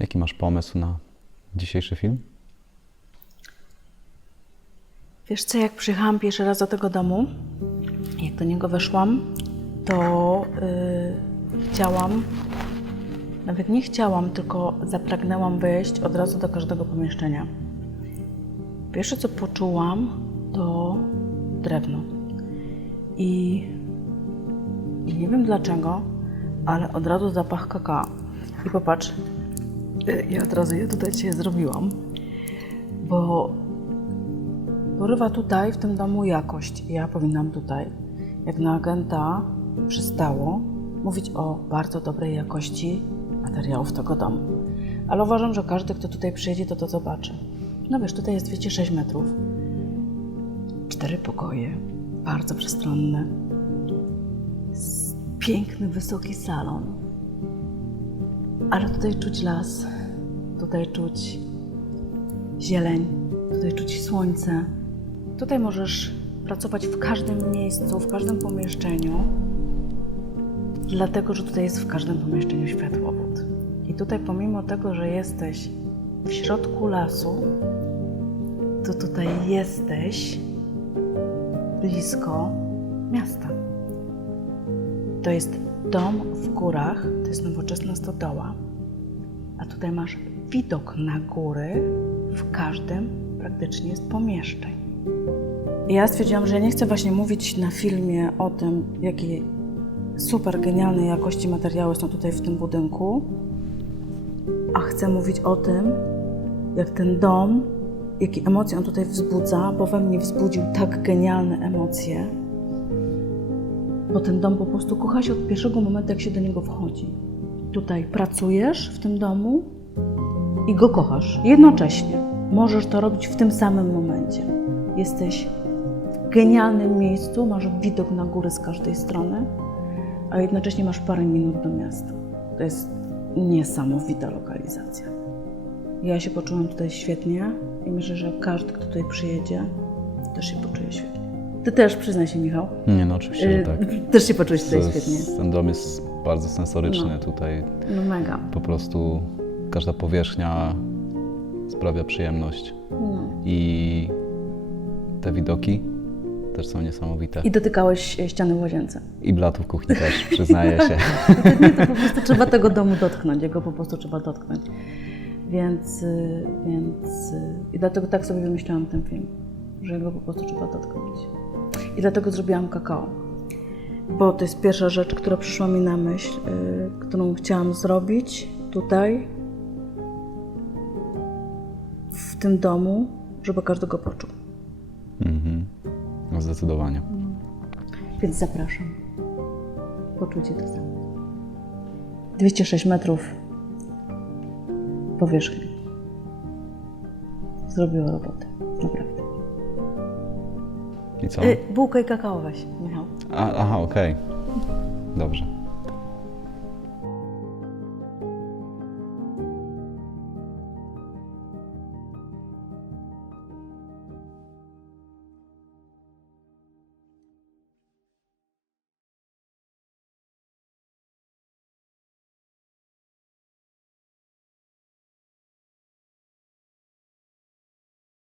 Jaki masz pomysł na dzisiejszy film? Wiesz co, jak przyjechałam pierwszy raz do tego domu, jak do niego weszłam, to yy, chciałam, nawet nie chciałam, tylko zapragnęłam wejść od razu do każdego pomieszczenia. Pierwsze co poczułam, to drewno. I, i nie wiem dlaczego, ale od razu zapach kakao. I popatrz, ja od razu je tutaj Cię zrobiłam, bo porywa tutaj w tym domu jakość. Ja powinnam tutaj, jak na agenta przystało, mówić o bardzo dobrej jakości materiałów tego domu. Ale uważam, że każdy, kto tutaj przyjedzie, to to zobaczy. No wiesz, tutaj jest 206 metrów, cztery pokoje, bardzo przestronne, piękny, wysoki salon. Ale tutaj czuć las, tutaj czuć zieleń, tutaj czuć słońce. Tutaj możesz pracować w każdym miejscu, w każdym pomieszczeniu, dlatego że tutaj jest w każdym pomieszczeniu światłowód. I tutaj, pomimo tego, że jesteś w środku lasu, to tutaj jesteś blisko miasta. To jest dom w górach, to jest nowoczesna stodoła, a tutaj masz widok na góry w każdym praktycznie z pomieszczeń. Ja stwierdziłam, że nie chcę właśnie mówić na filmie o tym, jakie super genialnej jakości materiały są tutaj w tym budynku, a chcę mówić o tym, jak ten dom, jakie emocje on tutaj wzbudza, bo we mnie wzbudził tak genialne emocje, bo ten dom po prostu kocha się od pierwszego momentu, jak się do niego wchodzi. Tutaj pracujesz w tym domu i go kochasz jednocześnie. Możesz to robić w tym samym momencie. Jesteś w genialnym miejscu, masz widok na góry z każdej strony, a jednocześnie masz parę minut do miasta. To jest niesamowita lokalizacja. Ja się poczułam tutaj świetnie i myślę, że każdy, kto tutaj przyjedzie, też się poczuje świetnie. Ty też, przyznaj się, Michał. Nie, no oczywiście, że tak. Y, Też się poczułeś tutaj świetnie. Ten dom jest bardzo sensoryczny. No. Tutaj No mega. po prostu każda powierzchnia sprawia przyjemność. No. I te widoki też są niesamowite. I dotykałeś e, ściany w łazience. I blatów kuchni też, przyznaję się. To nie, to po prostu trzeba tego domu dotknąć, jego po prostu trzeba dotknąć. Więc, y, więc y, i dlatego tak sobie wymyślałam ten film, że jego po prostu trzeba dotknąć. I dlatego zrobiłam kakao. Bo to jest pierwsza rzecz, która przyszła mi na myśl, y, którą chciałam zrobić tutaj, w tym domu, żeby każdy go poczuł. Mhm. No zdecydowanie. Więc zapraszam. Poczujcie to samo. 206 metrów powierzchni. Zrobiło robotę. Naprawdę. I co? Y, bułkę i kakao weź, Michał. A, aha, okej. Dobrze.